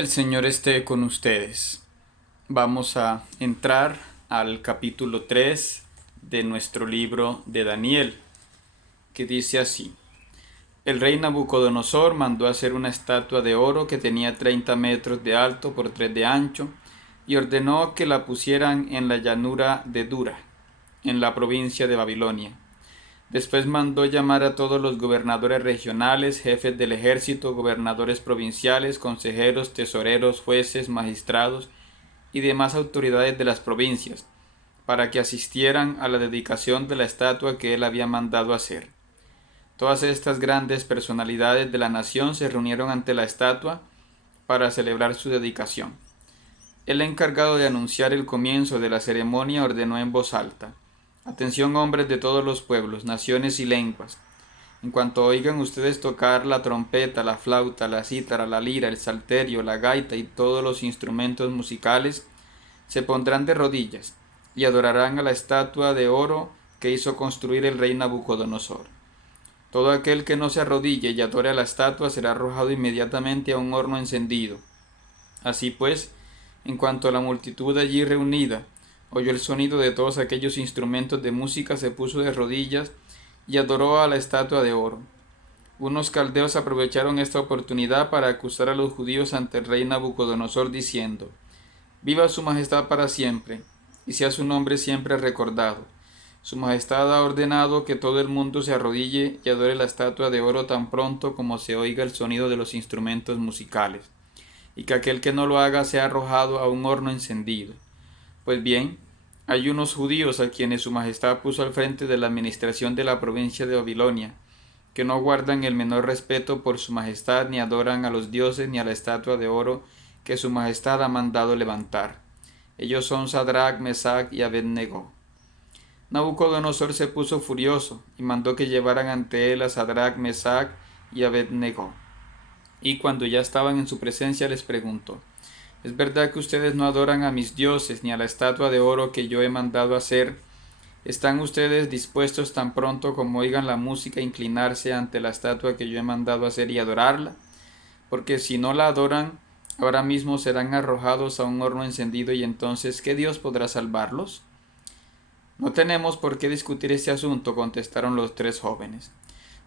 El Señor esté con ustedes. Vamos a entrar al capítulo 3 de nuestro libro de Daniel, que dice así. El rey Nabucodonosor mandó hacer una estatua de oro que tenía 30 metros de alto por 3 de ancho, y ordenó que la pusieran en la llanura de Dura, en la provincia de Babilonia. Después mandó llamar a todos los gobernadores regionales, jefes del ejército, gobernadores provinciales, consejeros, tesoreros, jueces, magistrados y demás autoridades de las provincias, para que asistieran a la dedicación de la estatua que él había mandado hacer. Todas estas grandes personalidades de la nación se reunieron ante la estatua para celebrar su dedicación. El encargado de anunciar el comienzo de la ceremonia ordenó en voz alta: Atención, hombres de todos los pueblos, naciones y lenguas. En cuanto oigan ustedes tocar la trompeta, la flauta, la cítara, la lira, el salterio, la gaita y todos los instrumentos musicales, se pondrán de rodillas y adorarán a la estatua de oro que hizo construir el rey Nabucodonosor. Todo aquel que no se arrodille y adore a la estatua será arrojado inmediatamente a un horno encendido. Así pues, en cuanto la multitud allí reunida oyó el sonido de todos aquellos instrumentos de música, se puso de rodillas y adoró a la estatua de oro. Unos caldeos aprovecharon esta oportunidad para acusar a los judíos ante el rey Nabucodonosor, diciendo: Viva su majestad para siempre, y sea su nombre siempre recordado. Su majestad ha ordenado que todo el mundo se arrodille y adore la estatua de oro tan pronto como se oiga el sonido de los instrumentos musicales, y que aquel que no lo haga sea arrojado a un horno encendido. Pues bien, hay unos judíos a quienes su majestad puso al frente de la administración de la provincia de Babilonia, que no guardan el menor respeto por su majestad, ni adoran a los dioses ni a la estatua de oro que su majestad ha mandado levantar. Ellos son Sadrach, Mesach y Abed-Nego. Nabucodonosor se puso furioso y mandó que llevaran ante él a Sadrach, Mesach y Abed-Nego. Y cuando ya estaban en su presencia les preguntó: ¿Es verdad que ustedes no adoran a mis dioses ni a la estatua de oro que yo he mandado hacer? ¿Están ustedes dispuestos tan pronto como oigan la música a inclinarse ante la estatua que yo he mandado hacer y adorarla? Porque si no la adoran, ahora mismo serán arrojados a un horno encendido, y entonces ¿qué Dios podrá salvarlos? No tenemos por qué discutir este asunto, contestaron los tres jóvenes.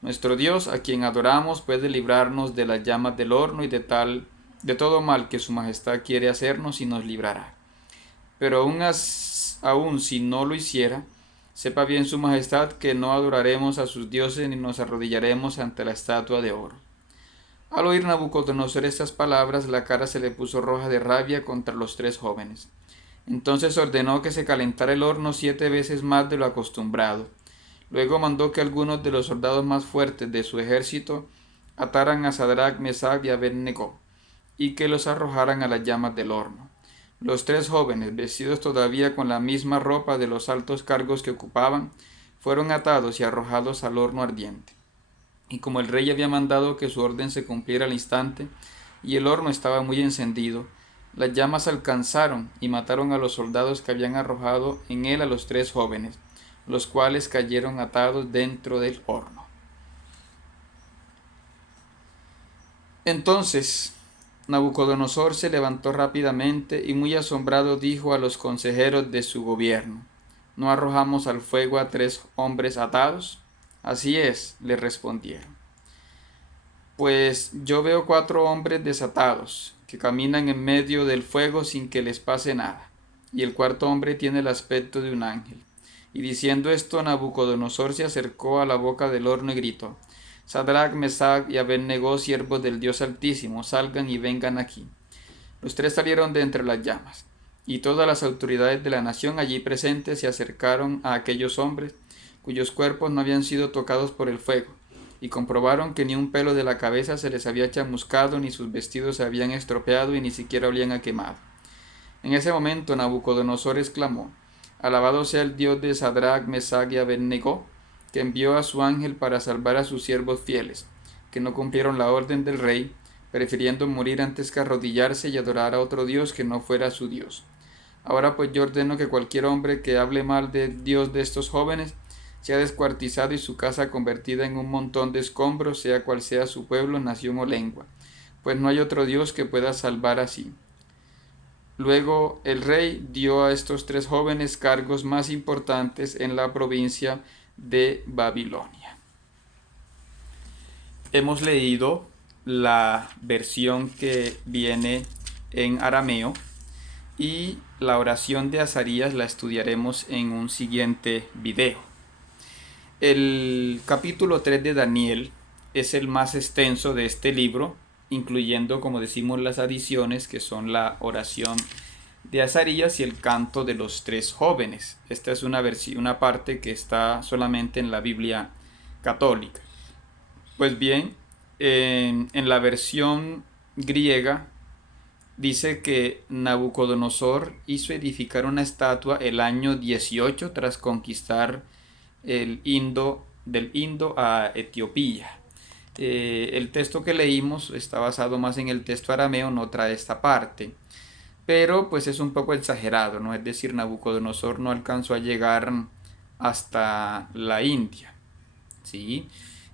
Nuestro Dios, a quien adoramos, puede librarnos de las llamas del horno y de todo mal que su majestad quiere hacernos, y nos librará. Pero aun si no lo hiciera, sepa bien su majestad que no adoraremos a sus dioses ni nos arrodillaremos ante la estatua de oro. Al oír Nabucodonosor estas palabras, la cara se le puso roja de rabia contra los tres jóvenes. Entonces ordenó que se calentara el horno 7 veces más de lo acostumbrado. Luego mandó que algunos de los soldados más fuertes de su ejército ataran a Sadrach, Mesach y Abed-Nego, y que los arrojaran a las llamas del horno. Los tres jóvenes, vestidos todavía con la misma ropa de los altos cargos que ocupaban, fueron atados y arrojados al horno ardiente. Y como el rey había mandado que su orden se cumpliera al instante, y el horno estaba muy encendido, las llamas alcanzaron y mataron a los soldados que habían arrojado en él a los tres jóvenes, los cuales cayeron atados dentro del horno. Entonces Nabucodonosor se levantó rápidamente y muy asombrado dijo a los consejeros de su gobierno: ¿No arrojamos al fuego a 3 hombres atados? Así es, le respondieron. Pues yo veo 4 hombres desatados, que caminan en medio del fuego sin que les pase nada, y el cuarto hombre tiene el aspecto de un ángel. Y diciendo esto, Nabucodonosor se acercó a la boca del horno y gritó: Sadrach, Mesach y Abed-Nego, siervos del Dios Altísimo, salgan y vengan aquí. Los tres salieron de entre las llamas, y todas las autoridades de la nación allí presentes se acercaron a aquellos hombres, cuyos cuerpos no habían sido tocados por el fuego, y comprobaron que ni un pelo de la cabeza se les había chamuscado, ni sus vestidos se habían estropeado, y ni siquiera olían a quemado. En ese momento Nabucodonosor exclamó: Alabado sea el Dios de Sadrach, Mesach y Abed-Nego, que envió a su ángel para salvar a sus siervos fieles, que no cumplieron la orden del rey, prefiriendo morir antes que arrodillarse y adorar a otro Dios que no fuera su Dios. Ahora pues yo ordeno que cualquier hombre que hable mal del Dios de estos jóvenes sea descuartizado y su casa convertida en un montón de escombros, sea cual sea su pueblo, nación o lengua, pues no hay otro Dios que pueda salvar así. Luego el rey dio a estos tres jóvenes cargos más importantes en la provincia de Babilonia. Hemos leído la versión que viene en arameo y la oración de Azarías la estudiaremos en un siguiente video. El capítulo 3 de Daniel es el más extenso de este libro, incluyendo, como decimos, las adiciones que son la oración de Azarías y el canto de los tres jóvenes. Esta es una parte que está solamente en la Biblia católica. Pues bien, en la versión griega dice que Nabucodonosor hizo edificar una estatua el año 18 tras conquistar del Indo a Etiopía. El texto que leímos está basado más en el texto arameo, no trae esta parte, pero pues es un poco exagerado, ¿no? Es decir, Nabucodonosor no alcanzó a llegar hasta la India, ¿sí?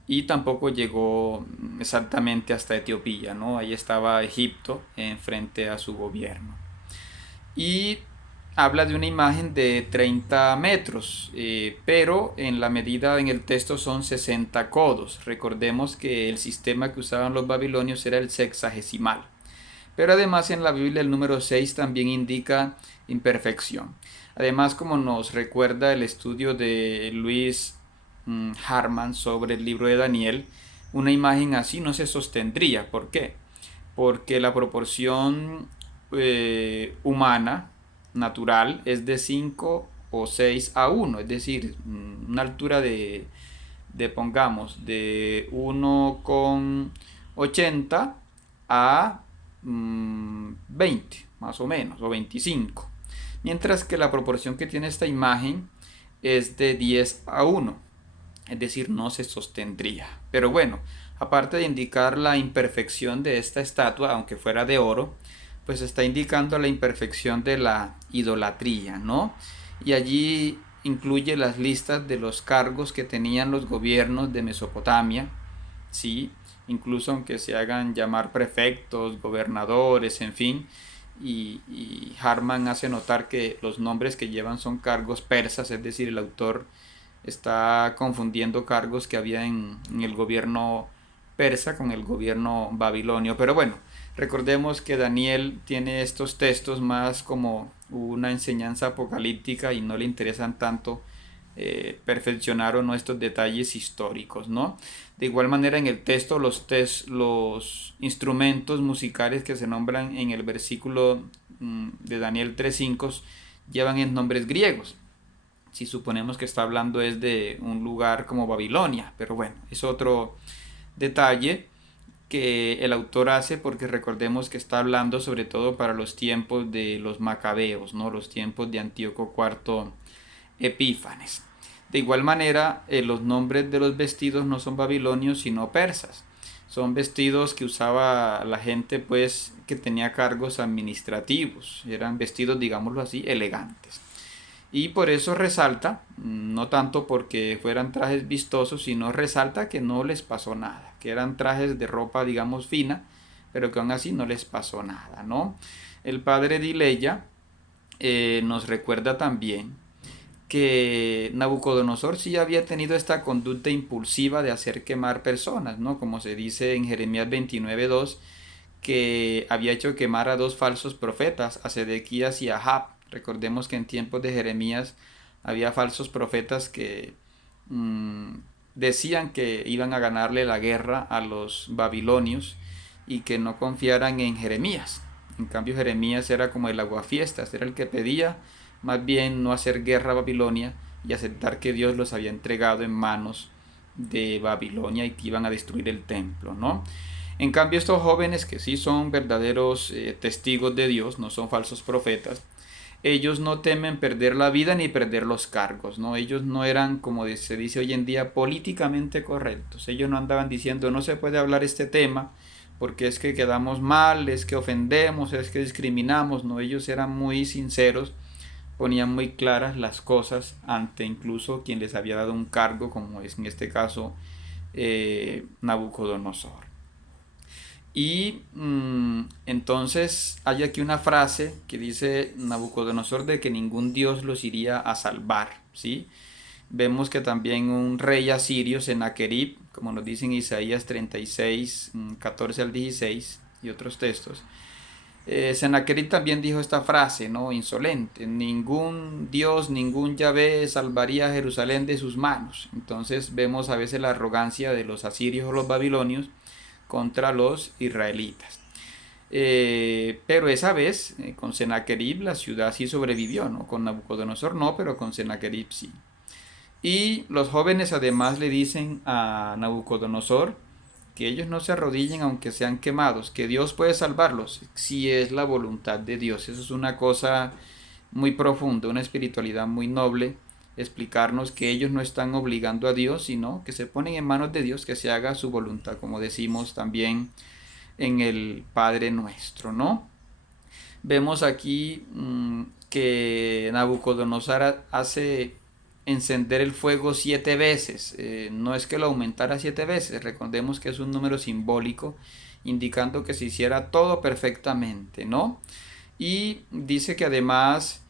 Y tampoco llegó exactamente hasta Etiopía, ¿no? Ahí estaba Egipto frente a su gobierno. Y habla de una imagen de 30 metros, pero en la medida en el texto son 60 codos. Recordemos que el sistema que usaban los babilonios era el sexagesimal. Pero además en la Biblia el número 6 también indica imperfección. Además, como nos recuerda el estudio de Luis Harman sobre el libro de Daniel, una imagen así no se sostendría. ¿Por qué? Porque la proporción humana, natural, es de 5 o 6 a 1, es decir, una altura pongamos, de 1,80 a 20, más o menos, o 25. Mientras que la proporción que tiene esta imagen es de 10 a 1, es decir, no se sostendría. Pero bueno, aparte de indicar la imperfección de esta estatua, aunque fuera de oro, pues está indicando la imperfección de la idolatría, ¿no? Y allí incluye las listas de los cargos que tenían los gobiernos de Mesopotamia, ¿sí? Incluso aunque se hagan llamar prefectos, gobernadores, en fin, y Harman hace notar que los nombres que llevan son cargos persas, es decir, el autor está confundiendo cargos que había en el gobierno persa con el gobierno babilonio. Pero bueno, recordemos que Daniel tiene estos textos más como una enseñanza apocalíptica y no le interesan tanto perfeccionar o no estos detalles históricos, ¿no? De igual manera en el texto los instrumentos musicales que se nombran en el versículo de Daniel 3.5 llevan en nombres griegos. Si suponemos que está hablando es de un lugar como Babilonia, pero bueno, es otro detalle que el autor hace porque recordemos que está hablando sobre todo para los tiempos de los macabeos, ¿no? Los tiempos de Antíoco IV Epífanes. De igual manera, los nombres de los vestidos no son babilonios sino persas. Son vestidos que usaba la gente pues que tenía cargos administrativos. Eran vestidos, digámoslo así, elegantes. Y por eso resalta, no tanto porque fueran trajes vistosos, sino resalta que no les pasó nada, que eran trajes de ropa, digamos, fina, pero que aún así no les pasó nada, ¿no? El padre Dileya nos recuerda también que Nabucodonosor sí había tenido esta conducta impulsiva de hacer quemar personas, ¿no? Como se dice en Jeremías 29:2, que había hecho quemar a dos falsos profetas, a Sedequías y a Ahab. Recordemos que en tiempos de Jeremías había falsos profetas que decían que iban a ganarle la guerra a los babilonios y que no confiaran en Jeremías. En cambio Jeremías era como el aguafiestas, era el que pedía más bien no hacer guerra a Babilonia y aceptar que Dios los había entregado en manos de Babilonia y que iban a destruir el templo, ¿no? En cambio estos jóvenes que sí son verdaderos testigos de Dios, no son falsos profetas, ellos no temen perder la vida ni perder los cargos, ¿no? Ellos no eran, como se dice hoy en día, políticamente correctos. Ellos no andaban diciendo no se puede hablar este tema porque es que quedamos mal, es que ofendemos, es que discriminamos, ¿no? Ellos eran muy sinceros, ponían muy claras las cosas ante incluso quien les había dado un cargo, como es en este caso Nabucodonosor. Y entonces hay aquí una frase que dice Nabucodonosor de que ningún dios los iría a salvar, ¿sí? Vemos que también un rey asirio, Sennacherib, como nos dice en Isaías 36, 14 al 16 y otros textos, Sennacherib también dijo esta frase, ¿no? Insolente: ningún dios, ningún Yahvé salvaría a Jerusalén de sus manos. Entonces vemos a veces la arrogancia de los asirios o los babilonios contra los israelitas. Pero esa vez, con Sennacherib, la ciudad sí sobrevivió, ¿no? Con Nabucodonosor no, pero con Sennacherib sí. Y los jóvenes además le dicen a Nabucodonosor que ellos no se arrodillen aunque sean quemados, que Dios puede salvarlos si es la voluntad de Dios. Eso es una cosa muy profunda, una espiritualidad muy noble, explicarnos que ellos no están obligando a Dios, sino que se ponen en manos de Dios, que se haga su voluntad, como decimos también en el Padre Nuestro, ¿no? Vemos aquí que Nabucodonosor hace encender el fuego 7 veces. No es que lo aumentara 7 veces, recordemos que es un número simbólico indicando que se hiciera todo perfectamente, ¿no? Y dice que además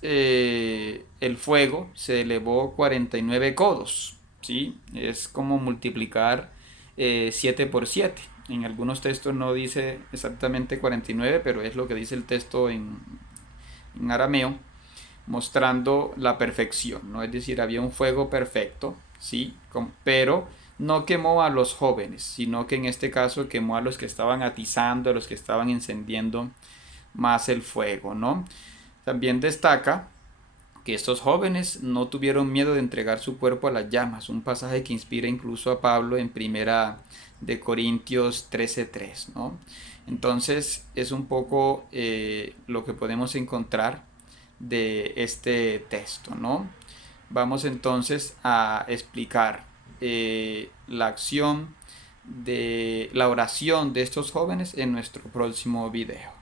el fuego se elevó 49 codos, ¿sí? Es como multiplicar 7 por 7. En algunos textos no dice exactamente 49, pero es lo que dice el texto en arameo, mostrando la perfección, ¿no? Es decir, había un fuego perfecto, ¿sí? Pero no quemó a los jóvenes, sino que en este caso quemó a los que estaban atizando, a los que estaban encendiendo más el fuego, ¿no? También destaca que estos jóvenes no tuvieron miedo de entregar su cuerpo a las llamas, un pasaje que inspira incluso a Pablo en primera de Corintios 13:3, ¿no? Entonces es un poco lo que podemos encontrar de este texto, ¿no? Vamos entonces a explicar la acción de la oración de estos jóvenes en nuestro próximo video.